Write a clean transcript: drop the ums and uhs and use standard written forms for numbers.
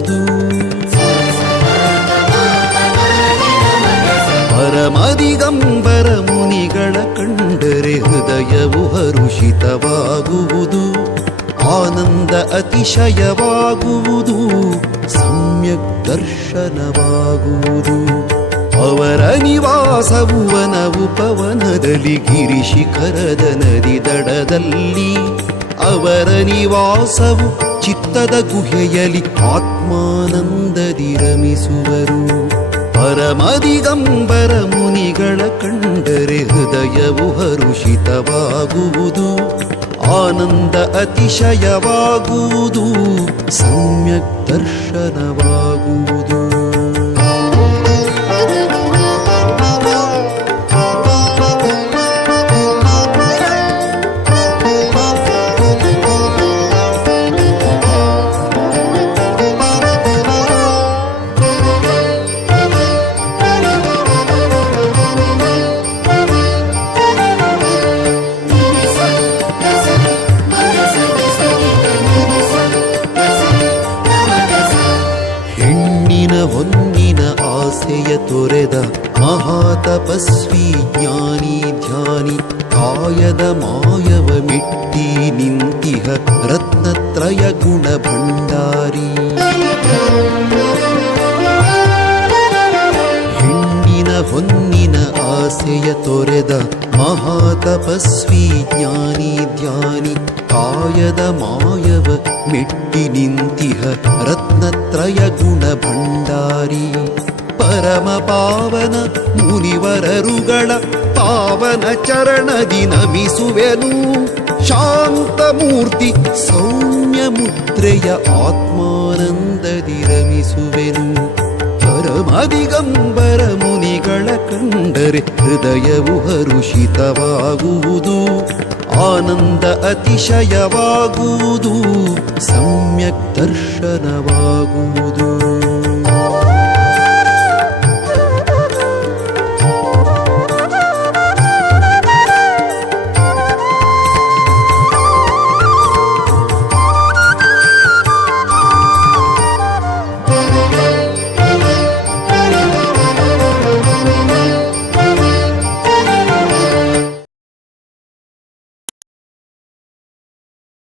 ದರ್ಶನವಾಗುವುದು. ಪರಮದಿಗಂಬರ ಮುನಿಗಳ ಕಂಡರೆ ಹೃದಯವು ಹರುಷಿತವಾಗುವುದು. ಆನಂದ ಅತಿಶಯವಾಗುವುದು, ಸಮ್ಯಕ್ ದರ್ಶನವಾಗುವುದು. ಅವರ ನಿವಾಸವು ವನವು ಪವನದಲ್ಲಿ, ಗಿರಿಶಿಖರದ ನದಿ ದಡದಲ್ಲಿ. ಅವರ ನಿವಾಸವು ಚಿತ್ತದ ಗುಹೆಯಲ್ಲಿ, ಆತ್ಮಾನಂದದಿ ರಮಿಸುವರು. ಪರಮದಿಗಂಬರ ಮುನಿಗಳ ಕಂಡರೆ ಹೃದಯವು ಹರುಷಿತವಾಗುವುದು. ಆನಂದ ಅತಿಶಯವಾಗುವುದು, ಸಮ್ಯಕ್ ದರ್ಶನವಾಗುವುದು. ಹೊನ್ನಿನ ಆಸೆಯ ತೊರೆದ ಮಹಾತಪಸ್ವಿ ಜ್ಞಾನಿ ಧ್ಯಾನಿ, ಕಾಯದ ಮಾಯವ ಮೆಟ್ಟಿ ನಿಂತಿಹ ರತ್ನತ್ರಯ ಗುಣ ಭಂಡಾರಿ. ಹೆಣ್ಣಿನ ಹೊನ್ನಿನ ಆಸೆಯ ತೊರೆದ ಮಹಾತಪಸ್ವಿ ಜ್ಞಾನಿ ಧ್ಯಾನಿ, ಕಾಯದ ಮಾಯವ ಮೆಟ್ಟಿ ನಿಂತಿಹ ರತ್ನತ್ರಯ ಗುಣ ಭಂಡಾರಿ. ಪರಮ ಪಾವನ ಮುನಿವರರುಗಳ ಪಾವನ ಚರಣದಿ ನಮಿಸುವೆನು. ಶಾಂತ ಮೂರ್ತಿ ಸೌಮ್ಯ ಮುದ್ರೆಯ ಆತ್ಮಾನಂದದಿ ರಮಿಸುವೆನು. ಪರಮದಿಗಂಬರ ಮುನಿಗಳ ಕಂಡರೆ ಹೃದಯವು ಹರುಷಿತವಾಗುವುದು. ಆನಂದ ಅತಿಶಯವಾಗುವುದು, ಸಮ್ಯಕ್ ದರ್ಶನವಾಗುವುದು.